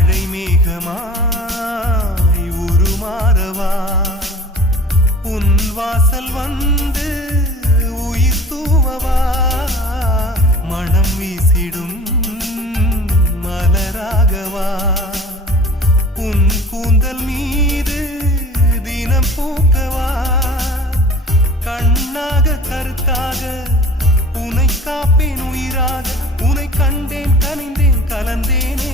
மழை மேகமாய் உருமாறவா உன் வாசல் வந்து உயிர் தூவவா மனம் வீசிடும் மலராகவா உன் கூந்தல் மீது தினம் பூக்கவா கண்ணாக கருத்தாக உனை காப்பேன் உயிராக உனை கண்டேன் கனிந்தேன் கலந்தேனே